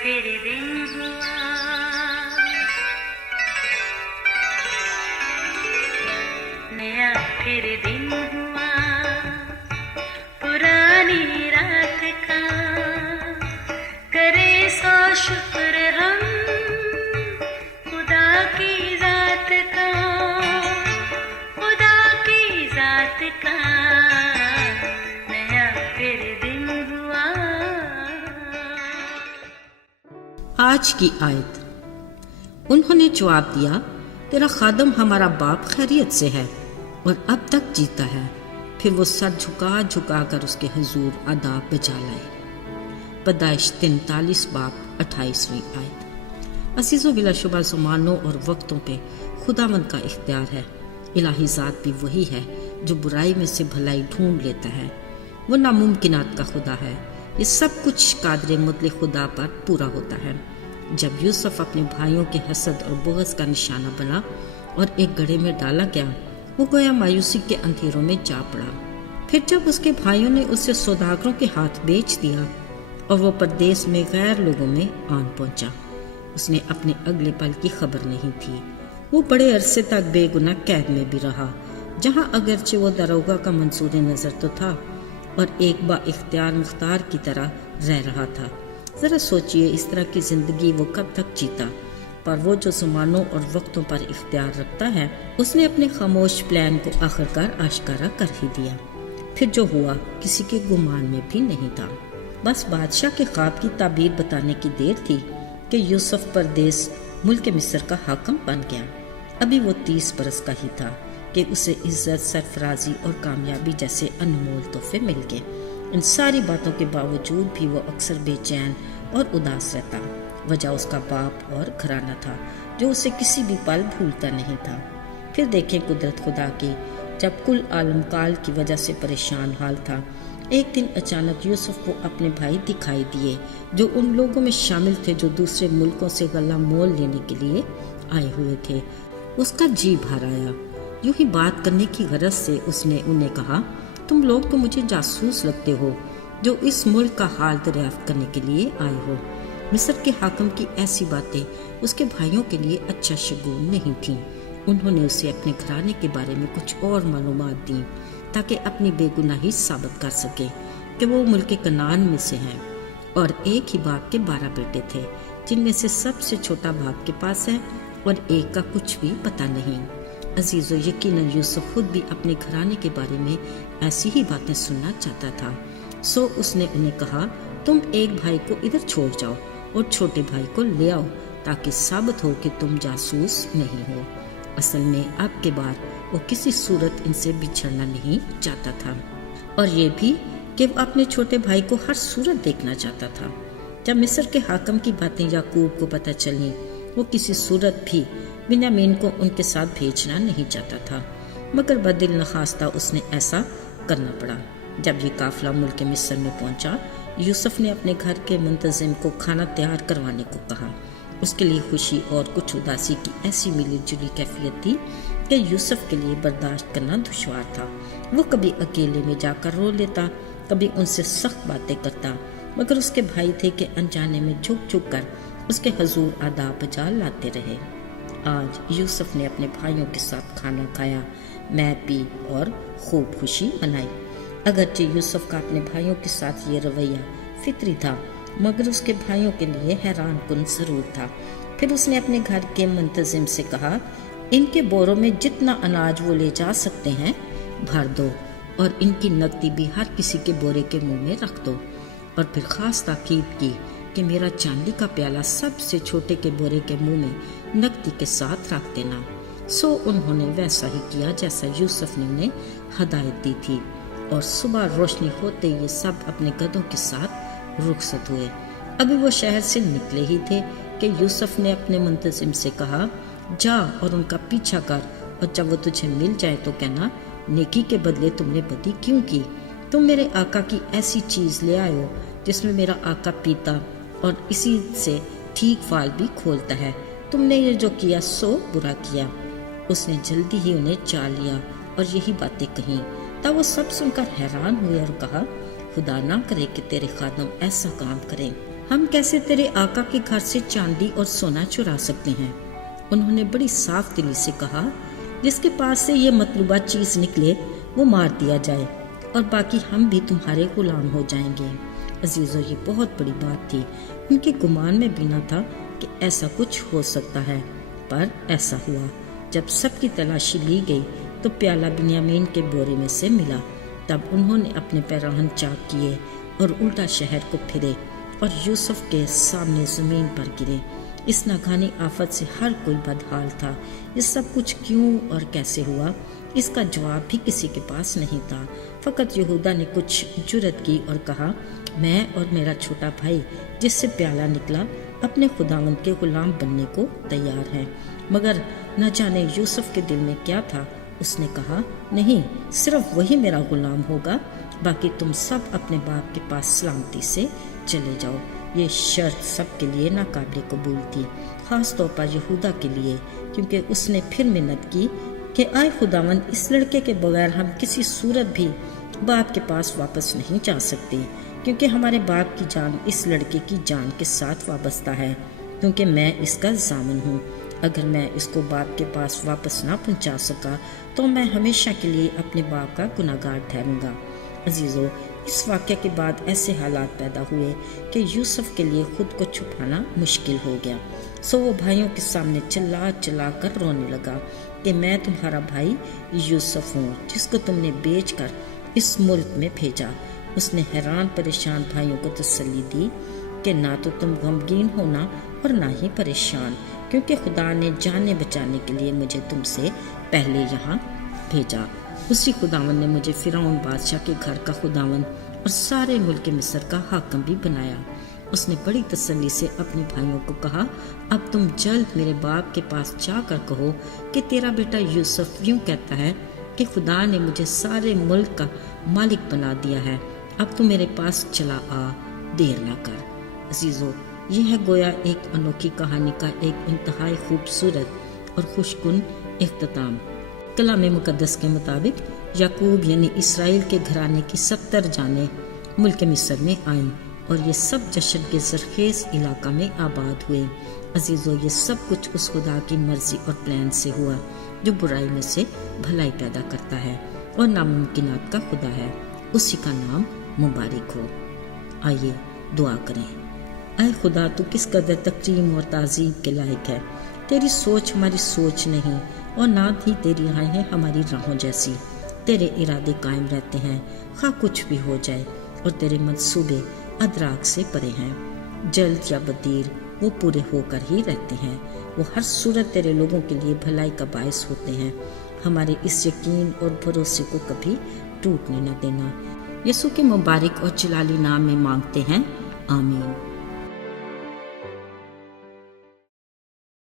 پھر دن ہوا، نیا پھر دن ہوا، پرانی رات کا کرے سو شکر ہم خدا کی ذات کا، خدا کی ذات کا نیا پھر دن ہوا۔ آج کی آیت۔ انہوں نے جواب دیا، تیرا خادم ہمارا باپ خیریت سے ہے اور اب تک جیتا ہے۔ پھر وہ سر جھکا جھکا کر اس کے حضور آداب بجا لائے۔ پیدائش 43 باب 28ویں آیت۔ عزیزوں، بلا شبہ زمانوں اور وقتوں پہ خداوند کا اختیار ہے۔ الہی ذات بھی وہی ہے جو برائی میں سے بھلائی ڈھونڈ لیتا ہے۔ وہ ناممکنات کا خدا ہے۔ یہ سب کچھ قادر مطلق خدا پر پورا ہوتا ہے۔ جب یوسف اپنے بھائیوں کے حسد اور بغض کا نشانہ بنا اور ایک گڑھے میں ڈالا گیا، وہ گویا مایوسی کے اندھیروں میں جا پڑا۔ پھر جب اس کے بھائیوں نے اسے سوداگروں کے ہاتھ بیچ دیا اور وہ پردیس میں غیر لوگوں میں آن پہنچا، اس نے اپنے اگلے پل کی خبر نہیں تھی۔ وہ بڑے عرصے تک بے گناہ قید میں بھی رہا، جہاں اگرچہ وہ داروغہ کا منظور نظر تو تھا اور ایک با اختیار مختار کی طرح رہ رہا تھا۔ ذرا سوچئے اس طرح کی زندگی وہ کب تک جیتا؟ پر وہ جو زمانوں اور وقتوں پر اختیار رکھتا ہے، اس نے اپنے خاموش پلان کو آخرکار آشکارا کر ہی دیا۔ پھر جو ہوا کسی کے گمان میں بھی نہیں تھا۔ بس بادشاہ کے خواب کی تعبیر بتانے کی دیر تھی کہ یوسف پردیس ملک مصر کا حاکم بن گیا۔ ابھی وہ 30 برس کا ہی تھا کہ اسے عزت، سرفرازی اور کامیابی جیسے انمول تحفے مل گئے۔ ان ساری باتوں کے باوجود بھی وہ اکثر بے چین اور اداس رہتا۔ وجہ اس کا باپ اور گھرانہ تھا جو اسے کسی بھی پل بھولتا نہیں تھا۔ پھر دیکھیں قدرت خدا کی، جب کل عالم کال کی وجہ سے پریشان حال تھا، ایک دن اچانک یوسف کو اپنے بھائی دکھائی دیے جو ان لوگوں میں شامل تھے جو دوسرے ملکوں سے غلہ مول لینے کے لیے آئے ہوئے تھے۔ اس کا جی بھر آیا۔ یوں ہی بات کرنے کی غرض سے اس نے انہیں کہا، تم لوگ تو مجھے جاسوس لگتے ہو جو اس ملک کا حال دریافت کرنے کے لیے آئے ہو۔ مصر کے حاکم کی ایسی باتیں اس کے بھائیوں کے لیے اچھا شگون نہیں تھیں۔ انہوں نے اسے اپنے گھرانے کے بارے میں کچھ اور معلومات دیں تاکہ اپنی بے گناہی ثابت کر سکے کہ وہ ملک کنعان میں سے ہیں اور ایک ہی باپ کے 12 بیٹے تھے، جن میں سے سب سے چھوٹا باپ کے پاس ہے اور ایک کا کچھ بھی پتہ نہیں۔ عزیزو، یقیناً یوسف خود بھی اپنے گھرانے کے بارے میں ایسی ہی باتیں سننا چاہتا تھا۔ سو اس نے انہیں کہا، تم ایک بھائی کو ادھر چھوڑ جاؤ اور چھوٹے بھائی کو لے آؤ تاکہ ثابت ہو کہ تم جاسوس نہیں ہو۔ اصل میں اب کے بعد وہ کسی صورت ان سے بچھڑنا نہیں چاہتا تھا، اور یہ بھی کہ وہ اپنے چھوٹے بھائی کو ہر صورت دیکھنا چاہتا تھا۔ جب مصر کے حاکم کی باتیں یعقوب کو پتہ چلیں، وہ کسی صورت بھی بنیامین کو ان کے ساتھ بھیجنا نہیں چاہتا تھا، مگر بدل نخواستہ اس نے ایسا کرنا پڑا۔ جب یہ قافلہ ملک مصر میں پہنچا، یوسف نے اپنے گھر کے منتظم کو کھانا تیار کروانے کو کہا۔ اس کے لیے خوشی اور کچھ اداسی کی ایسی ملی جلی کیفیت تھی کہ یوسف کے لیے برداشت کرنا دشوار تھا۔ وہ کبھی اکیلے میں جا کر رو لیتا، کبھی ان سے سخت باتیں کرتا، مگر اس کے بھائی تھے کہ انجانے میں جھک جھک کر اس کے حضور آداب بجا لاتے رہے۔ آج یوسف نے اپنے بھائیوں کے ساتھ کھانا کھایا، میں پی اور خوب خوشی منائی۔ اگرچہ یوسف کا اپنے بھائیوں کے ساتھ یہ رویہ فطری تھا، مگر اس کے بھائیوں کے لیے حیران کن ضرور تھا۔ پھر اس نے اپنے گھر کے منتظم سے کہا، ان کے بوروں میں جتنا اناج وہ لے جا سکتے ہیں بھر دو، اور ان کی نقدی بھی ہر کسی کے بورے کے منہ میں رکھ دو، اور پھر خاص تاکید کی کہ میرا چاندی کا پیالہ سب سے چھوٹے کے بورے کے منہ میں نقدی کے ساتھ رکھ دینا۔ سو انہوں نے ویسا ہی کیا جیسا یوسف نے انہیں ہدایت دی تھی، اور صبح روشنی ہوتے یہ سب اپنے گدھوں کے ساتھ رخصت ہوئے۔ ابھی وہ شہر سے نکلے ہی تھے کہ یوسف نے اپنے منتظم سے کہا، جا اور ان کا پیچھا کر، اور جب وہ تجھے مل جائے تو کہنا، نیکی کے بدلے تم نے بدی کیوں کی؟ تم میرے آقا کی ایسی چیز لے آئے ہو جس میں میرا آقا پیتا اور اسی سے ٹھیک فال بھی کھولتا ہے۔ تم نے یہ جو کیا سو برا کیا۔ اس نے جلدی ہی انہیں چا لیا اور یہی باتیں کہیں، تب وہ سب سن کر حیران ہوئے اور کہا، خدا نہ کرے کہ تیرے خادم ایسا کام کریں۔ ہم کیسے تیرے آقا کے گھر سے چاندی اور سونا چرا سکتے ہیں؟ انہوں نے بڑی صاف دلی سے کہا، جس کے پاس سے یہ مطلوبہ چیز نکلے وہ مار دیا جائے، اور باقی ہم بھی تمہارے غلام ہو جائیں گے۔ عزیزو، یہ بہت بڑی بات تھی۔ ان کے گمان میں بھی نہ تھا کہ ایسا کچھ ہو سکتا ہے، پر ایسا ہوا۔ جب سب کی تلاشی لی گئی تو پیالہ بنیامین کے بورے میں سے ملا۔ تب انہوں نے اپنے پیراہن چاک کیے اور الٹا شہر کو پھرے اور یوسف کے سامنے زمین پر گرے۔ اس ناگہانی آفت سے ہر کوئی بدحال تھا۔ یہ سب کچھ کیوں اور کیسے ہوا، اس کا جواب بھی کسی کے پاس نہیں تھا۔ فقط یہودا نے کچھ جرأت کی اور کہا، میں اور میرا چھوٹا بھائی جس سے پیالہ نکلا اپنے خداوند کے غلام بننے کو تیار ہیں۔ مگر نہ جانے یوسف کے دل میں کیا تھا، اس نے کہا، نہیں، صرف وہی میرا غلام ہوگا، باقی تم سب اپنے باپ کے پاس سلامتی سے چلے جاؤ۔ یہ شرط سب کے لیے ناقابل قبول تھی، خاص طور پر یہودا کے لیے، کیونکہ اس نے پھر منت کی کہ آئے خداوند، اس لڑکے کے بغیر ہم کسی صورت بھی باپ کے پاس واپس نہیں جا سکتے، کیونکہ ہمارے باپ کی جان اس لڑکے کی جان کے ساتھ وابستہ ہے، کیونکہ میں اس کا ضامن ہوں۔ اگر میں اس کو باپ کے پاس واپس نہ پہنچا سکا تو میں ہمیشہ کے لیے اپنے باپ کا گناہگار ٹھہروں گا۔ عزیزو، اس واقعے کے بعد ایسے حالات پیدا ہوئے کہ یوسف کے لیے خود کو چھپانا مشکل ہو گیا۔ سو وہ بھائیوں کے سامنے چلا چلا کر رونے لگا کہ میں تمہارا بھائی یوسف ہوں، جس کو تم نے بیچ کر اس ملک میں بھیجا۔ اس نے حیران پریشان بھائیوں کو تسلی دی کہ نہ تو تم غمگین ہونا اور نہ ہی پریشان، کیونکہ خدا نے جانے بچانے کے لیے مجھے تم سے پہلے یہاں بھیجا۔ اسی خداوند نے مجھے فرعون بادشاہ کے گھر کا خداوند اور سارے ملک مصر کا حاکم بھی بنایا۔ اس نے بڑی تسلی سے اپنے بھائیوں کو کہا، اب تم جلد میرے باپ کے پاس جا کر کہو کہ تیرا بیٹا یوسف یوں کہتا ہے کہ خدا نے مجھے سارے ملک کا مالک بنا دیا ہے، اب تو میرے پاس چلا آ، دیر نہ کر۔ عزیزو، یہ ہے گویا ایک انوکھی کہانی کا ایک انتہائی خوبصورت اور خوشگن اختتام۔ کلام مقدس کے مطابق یعقوب یعنی اسرائیل کے گھرانے کی 70 جانیں ملک مصر میں آئیں اور یہ سب جشن کے زرخیز علاقہ میں آباد ہوئے۔ عزیزو، یہ سب کچھ اس خدا کی مرضی اور پلان سے ہوا جو برائی میں سے بھلائی پیدا کرتا ہے اور ناممکنات کا خدا ہے۔ اسی کا نام مبارک ہو۔ آئیے دعا کریں۔ اے خدا، تو کس قدر تکریم اور تعظیم کے لائق ہے۔ تیری سوچ ہماری سوچ نہیں اور نہ ہی تیری راہیں ہماری راہوں جیسی۔ تیرے ارادے قائم رہتے ہیں خواہ کچھ بھی ہو جائے، اور تیرے منصوبے ادراک سے پرے ہیں۔ جلد یا بدیر وہ پورے ہو کر ہی رہتے ہیں۔ وہ ہر صورت تیرے لوگوں کے لیے بھلائی کا باعث ہوتے ہیں۔ ہمارے اس یقین اور بھروسے کو کبھی ٹوٹنے نہ دینا۔ یسوع کے مبارک اور جلالی نام میں مانگتے ہیں، آمین۔